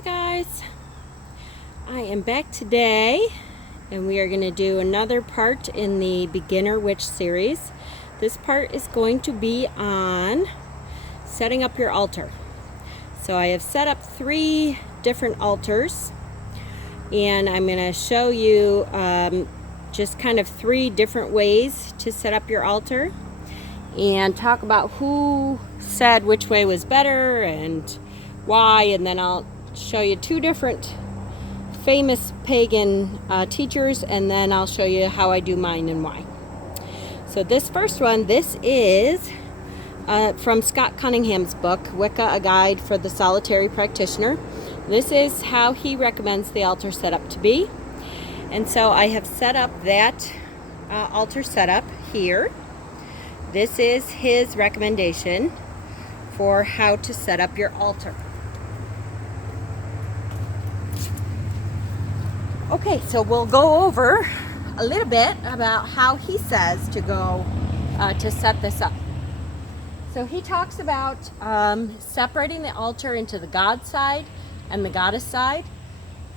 Hi guys, I am back today and we are going to do another part in the Beginner Witch series. This part is going to be on setting up your altar. So I have set up 3 different altars and I'm going to show you just kind of 3 different ways to set up your altar and talk about who said which way was better and why, and then I'll show you 2 different famous pagan teachers, and then I'll show you how I do mine and why. So this first one, this is from Scott Cunningham's book, Wicca, A Guide for the Solitary Practitioner. This is how he recommends the altar setup to be. And so I have set up that altar setup here. This is his recommendation for how to set up your altar. Okay, so we'll go over a little bit about how he says to go to set this up. So he talks about separating the altar into the God side and the goddess side.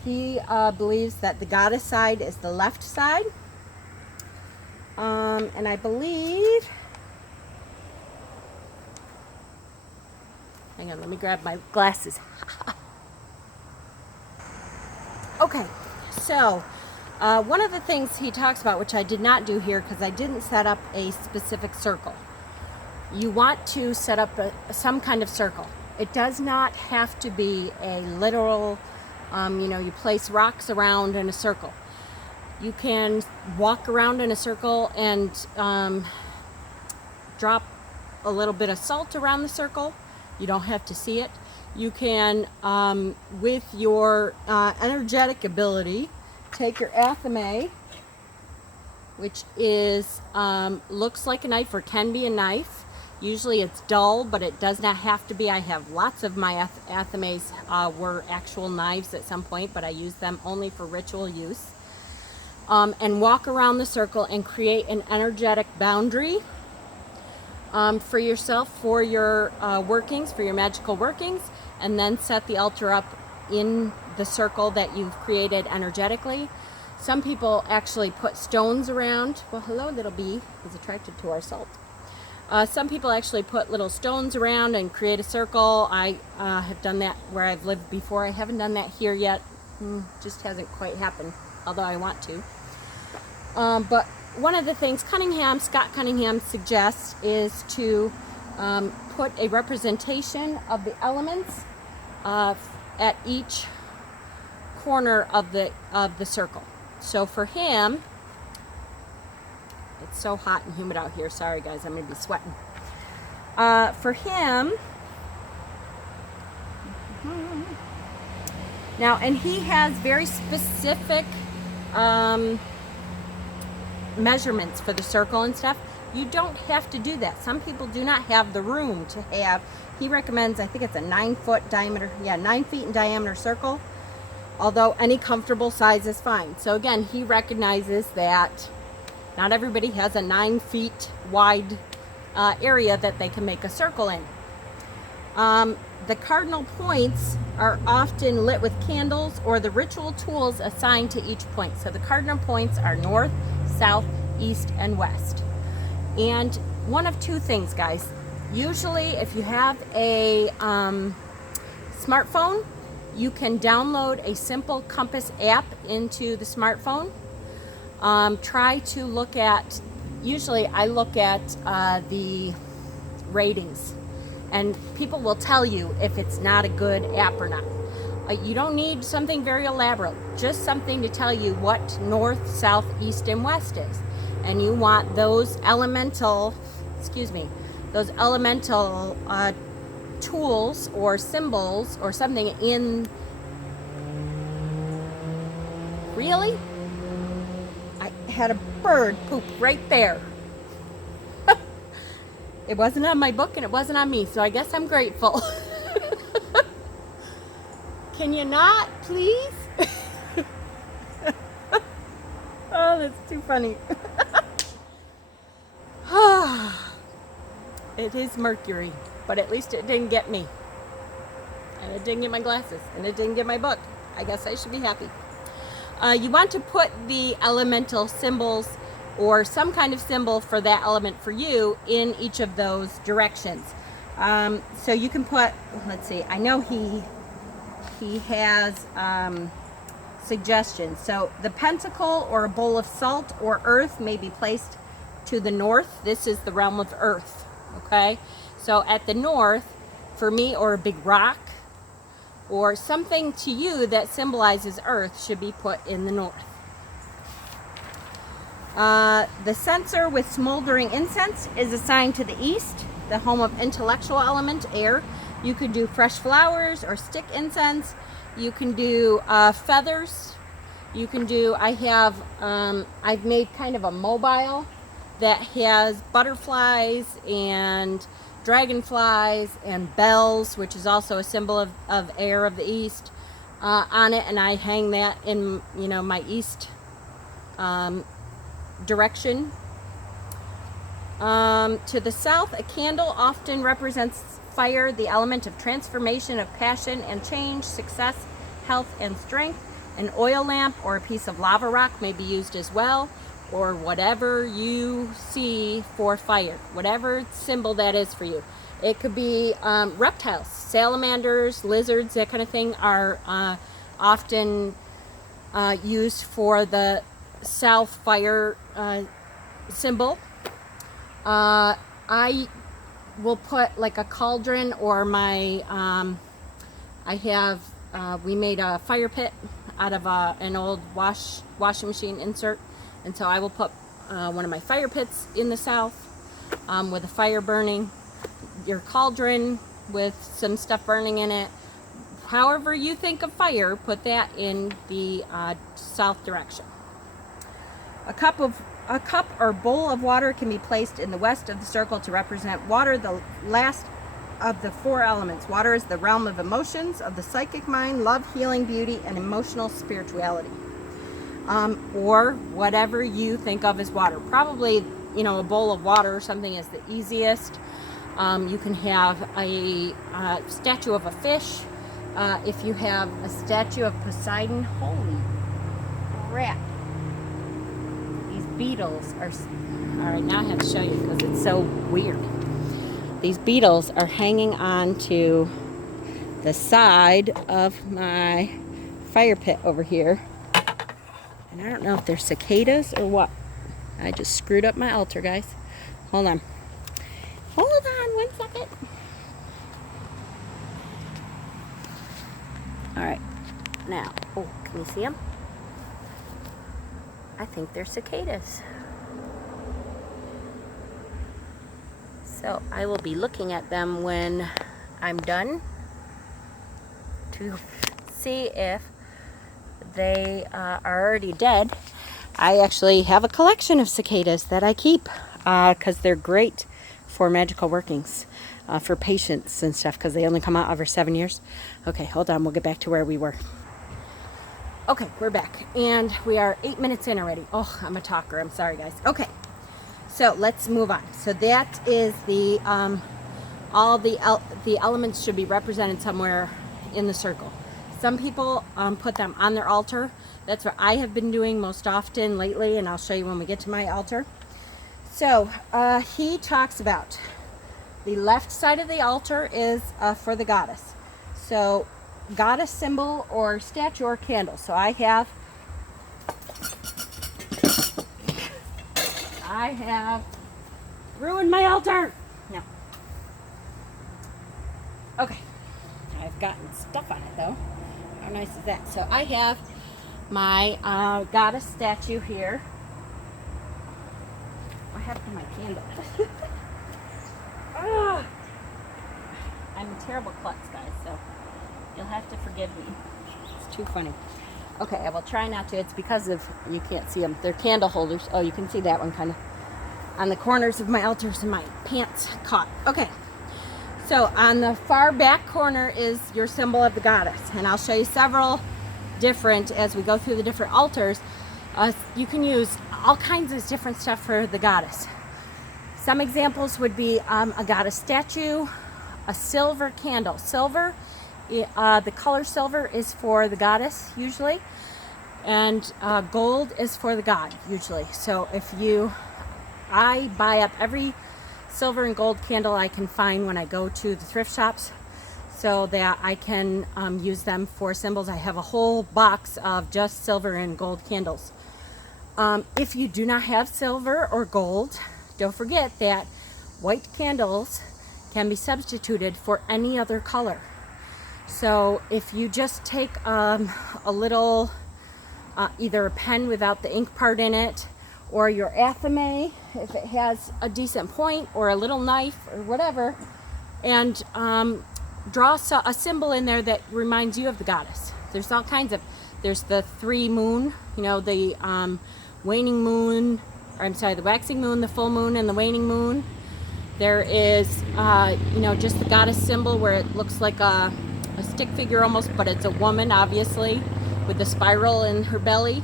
He believes that the goddess side is the left side. And I believe, hang on, let me grab my glasses. Okay. So, one of the things he talks about, which I did not do here because I didn't set up a specific circle. You want to set up some kind of circle. It does not have to be a literal, you place rocks around in a circle. You can walk around in a circle and drop a little bit of salt around the circle. You don't have to see it. You can, with your energetic ability, take your athame, which is looks like a knife or can be a knife. Usually it's dull, but it does not have to be. I have lots of my athames were actual knives at some point, but I use them only for ritual use. And walk around the circle and create an energetic boundary for yourself, for your workings, for your magical workings, and then set the altar up in the circle that you've created energetically. Some people actually put stones around. Well, hello, little bee is attracted to our salt. Some people actually put little stones around and create a circle. I have done that where I've lived before. I haven't done that here yet. Just hasn't quite happened, although I want to. But one of the things Scott Cunningham suggests is to put a representation of the elements at each corner of the circle. So for him, it's so hot and humid out here. Sorry guys, I'm gonna be sweating. For him, now, and he has very specific measurements for the circle and stuff. You don't have to do that. Some people do not have the room to have. He recommends, I think it's a 9-foot diameter, 9 feet in diameter circle, although any comfortable size is fine. So again, he recognizes that not everybody has a 9 feet wide area that they can make a circle in. The cardinal points are often lit with candles or the ritual tools assigned to each point. So the cardinal points are north, south, east, and west. And one of 2 things, guys. Usually if you have a smartphone, you can download a simple compass app into the smartphone. Try to look at, usually I look at the ratings, and people will tell you if it's not a good app or not. You don't need something very elaborate, just something to tell you what north, south, east, and west is. And you want those elemental, tools or symbols or something in. Really? I had a bird poop right there. It wasn't on my book and it wasn't on me, so I guess I'm grateful. Can you not, please? Oh, that's too funny. It is Mercury, but at least it didn't get me. And it didn't get my glasses, and it didn't get my book. I guess I should be happy. You want to put the elemental symbols or some kind of symbol for that element for you in each of those directions. So you can put, let's see, I know he has suggestions. So the pentacle or a bowl of salt or earth may be placed to the north. This is the realm of earth, okay? So at the north, for me, or a big rock, or something to you that symbolizes earth should be put in the north. The censer with smoldering incense is assigned to the east, the home of intellectual element, air. You could do fresh flowers or stick incense. You can do feathers. You can do, I've made kind of a mobile that has butterflies and dragonflies and bells, which is also a symbol of air of the east, on it, and I hang that in, you know, my east direction. To the south, a candle often represents fire, the element of transformation, of passion and change, success, health, and strength. An oil lamp or a piece of lava rock may be used as well, or whatever you see for fire, whatever symbol that is for you. It could be reptiles, salamanders, lizards, that kind of thing are often used for the south fire symbol. I will put like a cauldron or my, we made a fire pit out of an old washing machine insert. And so I will put one of my fire pits in the south with a fire burning, your cauldron with some stuff burning in it. However you think of fire, put that in the south direction. A cup or bowl of water can be placed in the west of the circle to represent water, the last of the four elements. Water is the realm of emotions, of the psychic mind, love, healing, beauty, and emotional spirituality. Or whatever you think of as water. Probably, you know, a bowl of water or something is the easiest. You can have a statue of a fish. If you have a statue of Poseidon, holy crap. These beetles are, all right, now I have to show you because it's so weird. These beetles are hanging on to the side of my fire pit over here. And I don't know if they're cicadas or what. I just screwed up my altar, guys. Hold on. Hold on 1 second. All right. Now, oh, can you see them? I think they're cicadas. So I will be looking at them when I'm done to see if they are already dead. I actually have a collection of cicadas that I keep because they're great for magical workings, for patients and stuff, because they only come out over 7 years. Okay, hold on, we'll get back to where we were. Okay, we're back, and we are 8 minutes in already. Oh, I'm a talker, I'm sorry guys. Okay, so let's move on. So that is the, all the elements should be represented somewhere in the circle. Some people put them on their altar. That's what I have been doing most often lately, and I'll show you when we get to my altar. So he talks about the left side of the altar is for the goddess. So goddess symbol or statue or candle. So I have ruined my altar. No. Okay. I've gotten stuff on it though. How nice is that? So I have my goddess statue here. What happened to my candle? Oh, I'm a terrible klutz, guys, so you'll have to forgive me. It's too funny. Okay, I will try not to. It's because of, you can't see them. They're candle holders. Oh, you can see that one kind of on the corners of my altars and my pants caught. Okay. So on the far back corner is your symbol of the goddess, and I'll show you several different as we go through the different altars. You can use all kinds of different stuff for the goddess. Some examples would be a goddess statue, a silver candle. Silver The color silver is for the goddess usually, and gold is for the god usually. So I buy up every silver and gold candle I can find when I go to the thrift shops, so that I can use them for symbols. I have a whole box of just silver and gold candles. If you do not have silver or gold, don't forget that white candles can be substituted for any other color. So if you just take a little, either a pen without the ink part in it, or your athame, if it has a decent point, or a little knife or whatever, and draw a symbol in there that reminds you of the goddess. There's all kinds of, there's the 3 moon, the waning moon, or I'm sorry, the waxing moon, the full moon, and the waning moon. There is, just the goddess symbol where it looks like a stick figure almost, but it's a woman, obviously, with the spiral in her belly.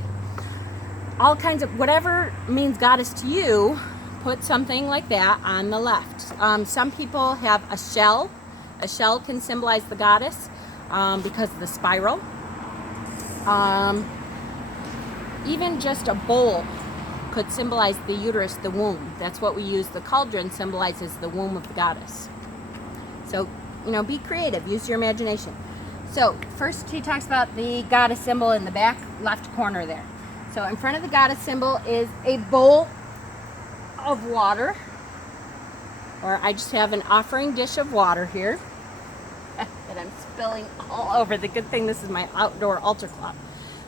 All kinds of, whatever means goddess to you, put something like that on the left. Some people have a shell. A shell can symbolize the goddess because of the spiral. Even just a bowl could symbolize the uterus, the womb. That's what we use. The cauldron symbolizes the womb of the goddess. So, be creative. Use your imagination. So, first he talks about the goddess symbol in the back left corner there. So, in front of the goddess symbol is a bowl of water. Or I just have an offering dish of water here that I'm spilling all over. The good thing this is my outdoor altar cloth,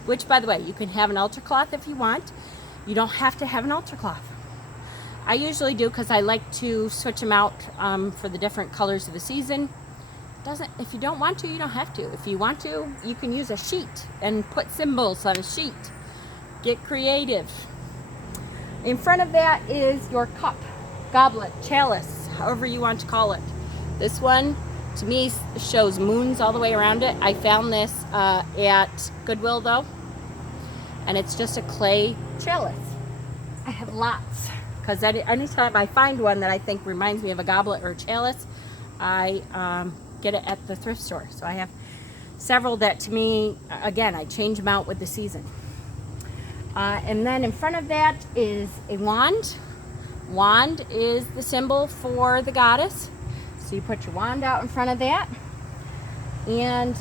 which, by the way, you can have an altar cloth if you want. You don't have to have an altar cloth. I usually do because I like to switch them out for the different colors of the season. If you don't want to, you don't have to. If you want to, you can use a sheet and put symbols on a sheet. Get creative. In front of that is your cup, goblet, chalice, however you want to call it. This one, to me, shows moons all the way around it. I found this at Goodwill, though, and it's just a clay chalice. I have lots, because anytime I find one that I think reminds me of a goblet or a chalice, I get it at the thrift store. So I have several that, to me, again, I change them out with the season. And then in front of that is a wand. Wand is the symbol for the goddess. So you put your wand out in front of that. And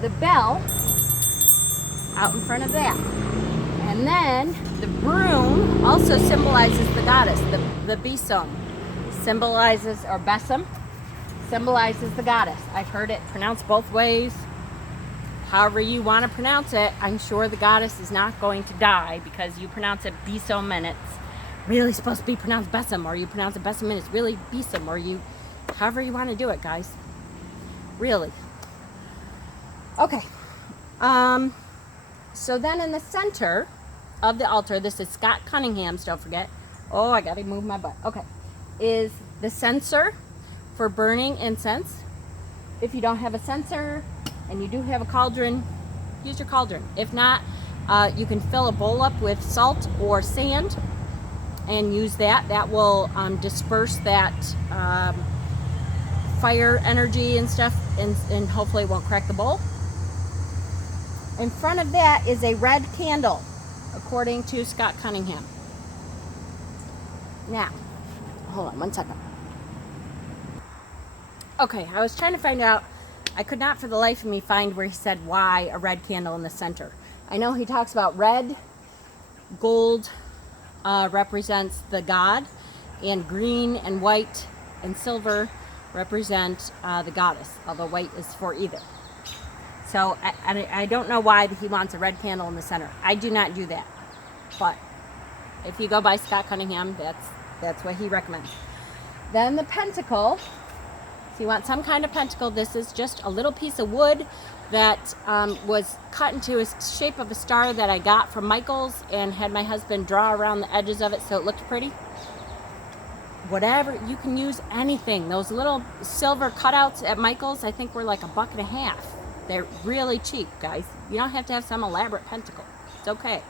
the bell out in front of that. And then the broom also symbolizes the goddess. The besom symbolizes, or besom, symbolizes the goddess. I've heard it pronounced both ways. However you want to pronounce it, I'm sure the goddess is not going to die because you pronounce it besom and it's really supposed to be pronounced besom, or you pronounce it besom and it's really besom, or however you want to do it, guys. Really. Okay. So then in the center of the altar, this is Scott Cunningham's, don't forget. Oh, I gotta move my butt. Okay. Is the censer for burning incense. If you don't have a censer and you do have a cauldron, use your cauldron. If not, you can fill a bowl up with salt or sand and use that. That will disperse that fire energy and stuff, and hopefully it won't crack the bowl. In front of that is a red candle, according to Scott Cunningham. Now, hold on one second. Okay, I was trying to find out, I could not for the life of me find where he said why a red candle in the center. I know he talks about red, gold represents the god, and green and white and silver represent the goddess, although white is for either. So I don't know why he wants a red candle in the center. I do not do that. But if you go by Scott Cunningham, that's what he recommends. Then the pentacle. So you want some kind of pentacle. This is just a little piece of wood that was cut into a shape of a star that I got from Michael's and had my husband draw around the edges of it so it looked pretty. Whatever, you can use anything. Those little silver cutouts at Michael's, I think, were like $1.50. They're really cheap, guys. You don't have to have some elaborate pentacle. It's okay.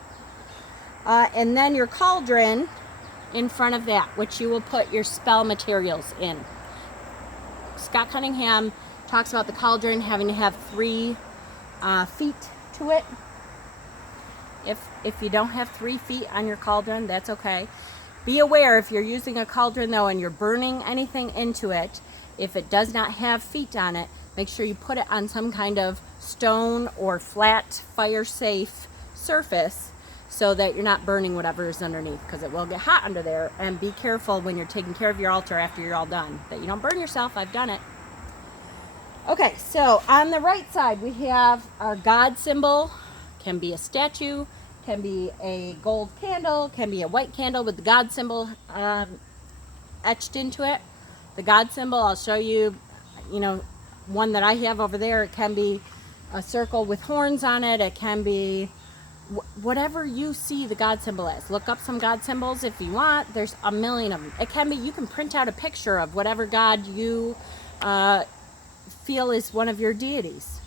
And then your cauldron in front of that, which you will put your spell materials in. Scott Cunningham talks about the cauldron having to have 3 feet to it. If you don't have 3 feet on your cauldron, that's okay. Be aware if you're using a cauldron though and you're burning anything into it, if it does not have feet on it, make sure you put it on some kind of stone or flat fire safe surface so that you're not burning whatever is underneath, because it will get hot under there. And be careful when you're taking care of your altar after you're all done that you don't burn yourself. I've done it. Okay, so on the right side we have our God symbol. Can be a statue, can be a gold candle, can be a white candle with the God symbol etched into it. The God symbol, I'll show you, one that I have over there. It can be a circle with horns on it. It can be whatever you see the God symbol as. Look up some God symbols if you want. There's a million of them. It can be, you can print out a picture of whatever God you feel is one of your deities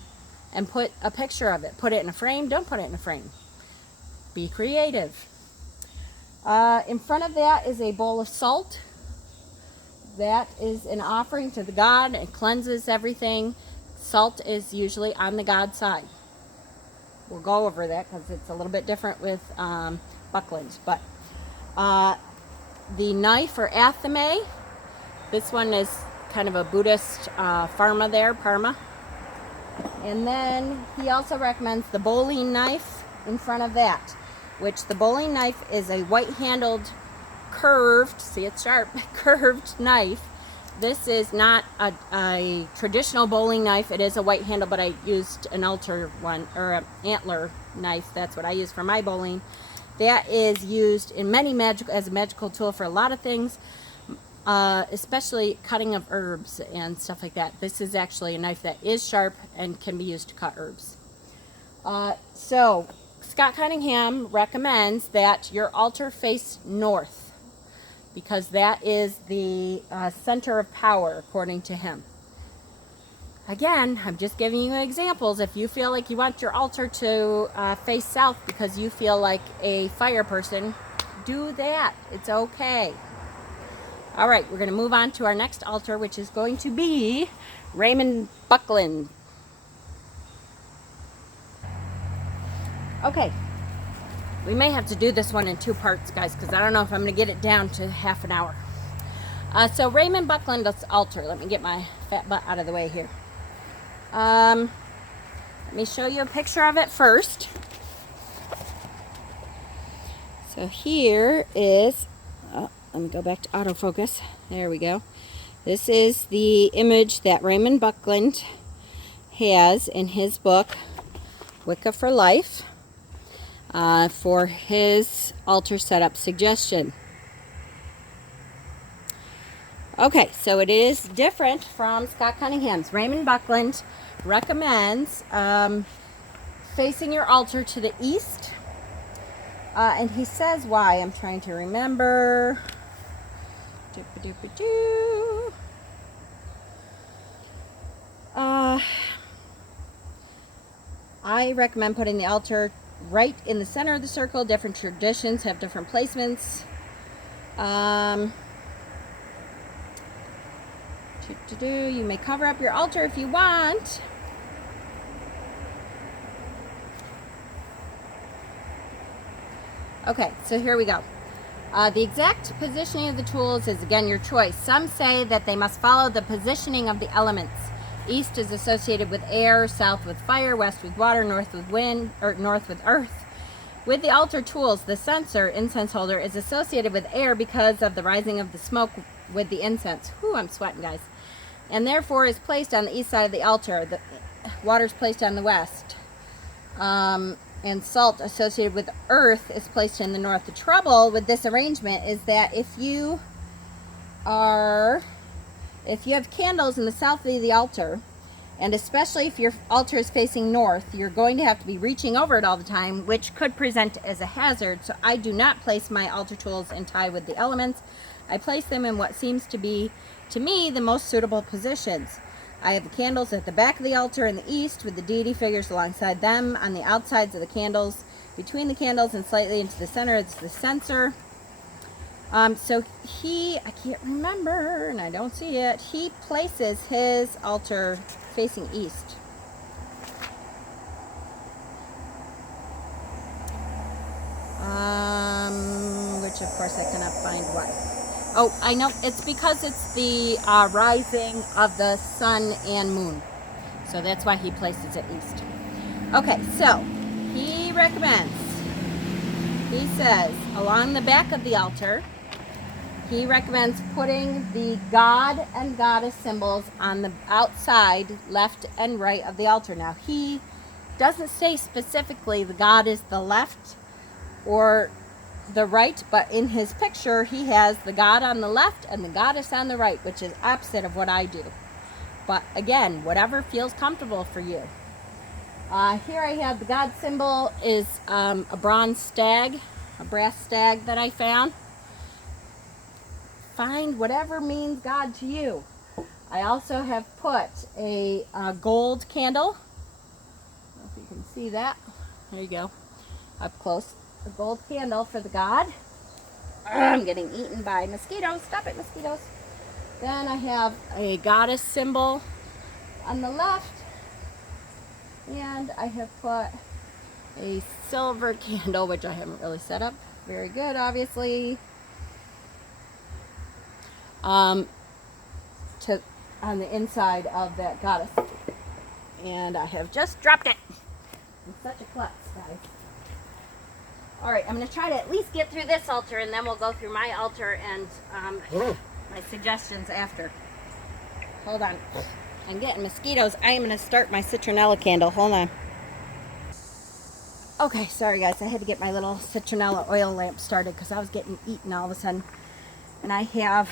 and put a picture of it. Put it in a frame. Don't put it in a frame. Be creative. In front of that is a bowl of salt. That is an offering to the God. It cleanses everything. Salt is usually on the God side. We'll go over that because it's a little bit different with Buckland. But the knife or athame, this one is kind of a Buddhist Parma. And then he also recommends the bowling knife in front of that, which the bowling knife is a white-handled, curved, see it's sharp, curved knife. This is not a traditional bowling knife. It is a white handle, but I used an altar one, or an antler knife. That's what I use for my bowling. That is used in as a magical tool for a lot of things, especially cutting of herbs and stuff like that. This is actually a knife that is sharp and can be used to cut herbs. So Scott Cunningham recommends that your altar face north, because that is the center of power, according to him. Again, I'm just giving you examples. If you feel like you want your altar to face south because you feel like a fire person, do that. It's okay. All right, we're going to move on to our next altar, which is going to be Raymond Buckland. Okay. We may have to do this one in 2 parts, guys, because I don't know if I'm going to get it down to half an hour. So Raymond Buckland's altar. Let me get my fat butt out of the way here. Let me show you a picture of it first. So here is, let me go back to autofocus. There we go. This is the image that Raymond Buckland has in his book, Wicca for Life. For his altar setup suggestion. Okay, so it is different from Scott Cunningham's. Raymond Buckland recommends facing your altar to the east, and he says why. I'm trying to remember. I recommend putting the altar right in the center of the circle. Different traditions have different placements. You may cover up your altar if you want. Okay, so here we go. The exact positioning of the tools is again your choice. Some say that they must follow the positioning of the elements. East is associated with air, south with fire, west with water, north with wind, or north with earth. With the altar tools, the censer, incense holder, is associated with air because of the rising of the smoke with the incense. Whew, I'm sweating, guys. And therefore is placed on the east side of the altar. The water is placed on the west. And salt associated with earth is placed in the north. The trouble with this arrangement is that if you have candles in the south of the altar, and especially if your altar is facing north, you're going to have to be reaching over it all the time, which could present as a hazard. So I do not place my altar tools in tie with the elements. I place them in what seems to be, to me, the most suitable positions. I have the candles at the back of the altar in the east with the deity figures alongside them. On the outsides of the candles, between the candles and slightly into the center is the censer. So I can't remember, and I don't see it, he places his altar facing east. Which of course I cannot find what. Oh, I know, it's because it's the rising of the sun and moon. So that's why he places it east. Okay, so he recommends, he says, along the back of the altar, he recommends putting the god and goddess symbols on the outside, left and right of the altar. Now, he doesn't say specifically the god is the left or the right, but in his picture, he has the god on the left and the goddess on the right, which is opposite of what I do. But again, whatever feels comfortable for you. Here I have the god symbol is a bronze stag, a brass stag that I found. Find whatever means God to you. I also have put a gold candle. I don't know if you can see that. There you go, up close. A gold candle for the god. I'm getting eaten by mosquitoes. Stop it, mosquitoes. Then I have a goddess symbol on the left. And I have put a silver candle, which I haven't really set up very good, obviously. On the inside of that goddess. And I have just dropped it. I'm such a klutz, guys. Alright, I'm going to try to at least get through this altar, and then we'll go through my altar and my suggestions after. Hold on. I'm getting mosquitoes. I am going to start my citronella candle. Hold on. Okay, sorry guys. I had to get my little citronella oil lamp started because I was getting eaten all of a sudden. And I have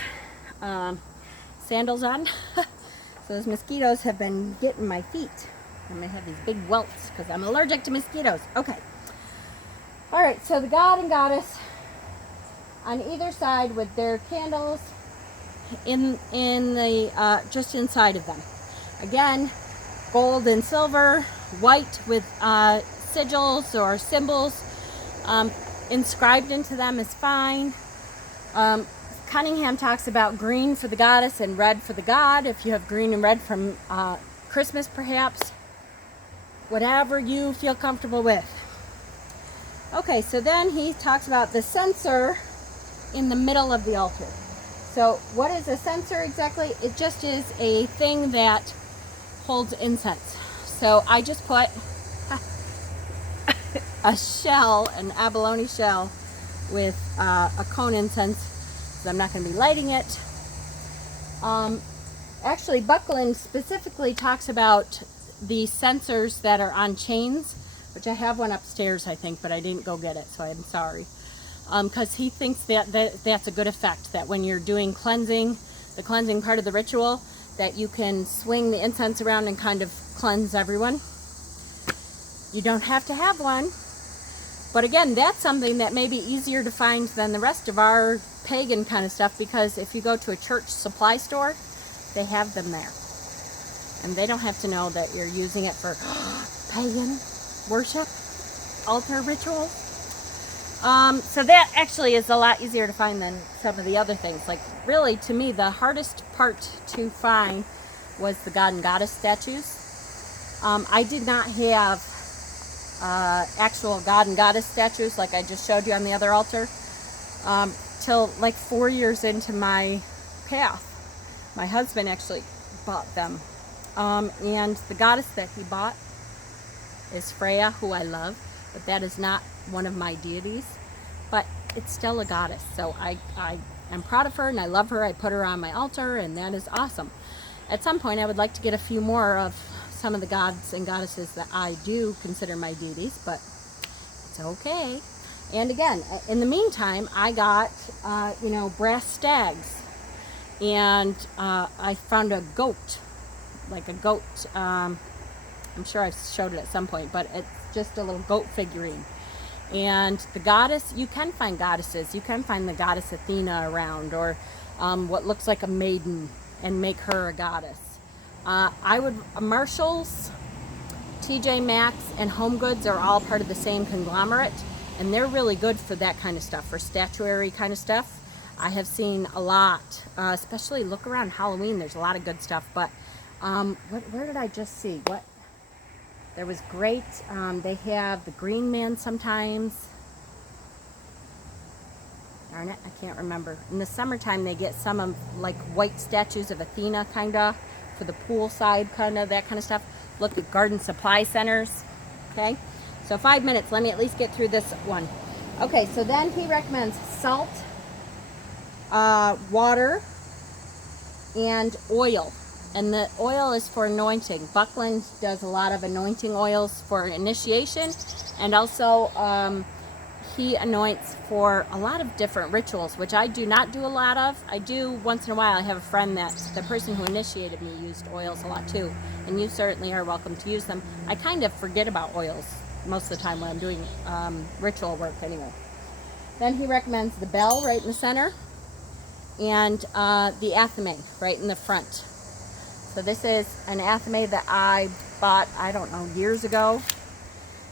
sandals on. So those mosquitoes have been getting my feet. I'm going to have these big welts because I'm allergic to mosquitoes. Okay. Alright, so the god and goddess on either side with their candles in the just inside of them. Again, gold and silver, white with sigils or symbols inscribed into them is fine. Cunningham talks about green for the goddess and red for the god. If you have green and red from Christmas, perhaps. Whatever you feel comfortable with. Okay, so then he talks about the censer in the middle of the altar. So what is a censer exactly? It just is a thing that holds incense. So I just put a shell, an abalone shell, with a cone incense, so I'm not going to be lighting it. Actually, Buckland specifically talks about the censers that are on chains, which I have one upstairs, I think, but I didn't go get it, so I'm sorry. Because he thinks that's a good effect, that when you're doing cleansing, the cleansing part of the ritual, that you can swing the incense around and kind of cleanse everyone. You don't have to have one, but again, that's something that may be easier to find than the rest of our pagan kind of stuff, because if you go to a church supply store, they have them there. And they don't have to know that you're using it for pagan worship, altar rituals. So that actually is a lot easier to find than some of the other things. Like, really, to me, the hardest part to find was the god and goddess statues. I did not have actual god and goddess statues like I just showed you on the other altar till like 4 years into my path. My husband actually bought them. And the goddess that he bought is Freya, who I love, but that is not one of my deities, but it's still a goddess. So I am proud of her and I love her. I put her on my altar, and that is awesome. At some point I would like to get a few more of some of the gods and goddesses that I do consider my deities, but it's okay. And again, in the meantime, I got brass stags, and I found a goat, like a goat. I'm sure I've showed it at some point, but it's just a little goat figurine. And the goddess, you can find goddesses. You can find the goddess Athena around, or what looks like a maiden, and make her a goddess. Marshalls, TJ Maxx, and Home Goods are all part of the same conglomerate, and they're really good for that kind of stuff, for statuary kind of stuff. I have seen a lot, especially look around Halloween, there's a lot of good stuff, but Where did I just see? What? There was great. They have the Green Man sometimes. Darn it, I can't remember. In the summertime, they get some of like white statues of Athena, kind of, for the poolside, kind of, that kind of stuff. Look at garden supply centers. Okay, so 5 minutes. Let me at least get through this one. Okay, so then he recommends salt, water, and oil. And the oil is for anointing. Buckland does a lot of anointing oils for initiation, and also he anoints for a lot of different rituals, which I do not do a lot of. I do once in a while. I have a friend that the person who initiated me used oils a lot too, and you certainly are welcome to use them. I kind of forget about oils most of the time when I'm doing ritual work anyway. Then he recommends the bell right in the center, and the athame right in the front. So this is an athame that I bought, I don't know, years ago.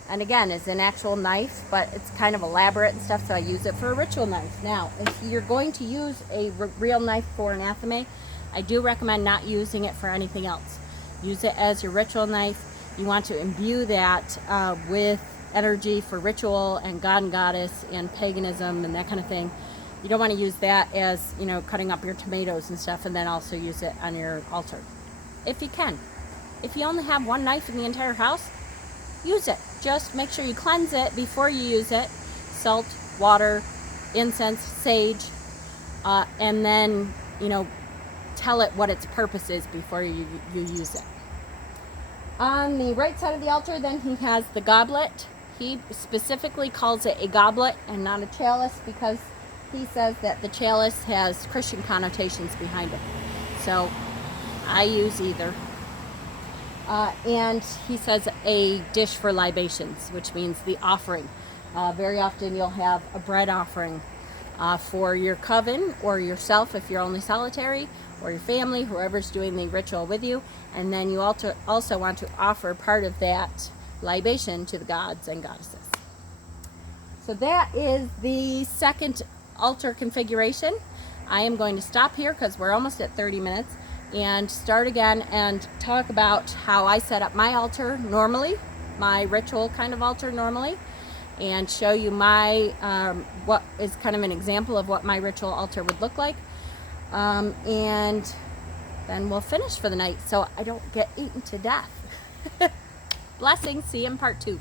And again, it's an actual knife, but it's kind of elaborate and stuff, so I use it for a ritual knife. Now, if you're going to use a real knife for an athame, I do recommend not using it for anything else. Use it as your ritual knife. You want to imbue that with energy for ritual and god and goddess and paganism and that kind of thing. You don't want to use that as, you know, cutting up your tomatoes and stuff, and then also use it on your altar. If you can. If you only have one knife in the entire house, use it. Just make sure you cleanse it before you use it. Salt, water, incense, sage, and then, you know, tell it what its purpose is before you use it. On the right side of the altar, then, he has the goblet. He specifically calls it a goblet and not a chalice because he says that the chalice has Christian connotations behind it. So I use either. And he says a dish for libations, which means the offering. Very often you'll have a bread offering for your coven or yourself if you're only solitary, or your family, whoever's doing the ritual with you. And then you also want to offer part of that libation to the gods and goddesses. So that is the second altar configuration. I am going to stop here because we're almost at 30 minutes and start again and talk about how I set up my altar normally, my ritual kind of altar normally, and show you my what is kind of an example of what my ritual altar would look like, and then we'll finish for the night so I don't get eaten to death. Blessings. See you in part 2.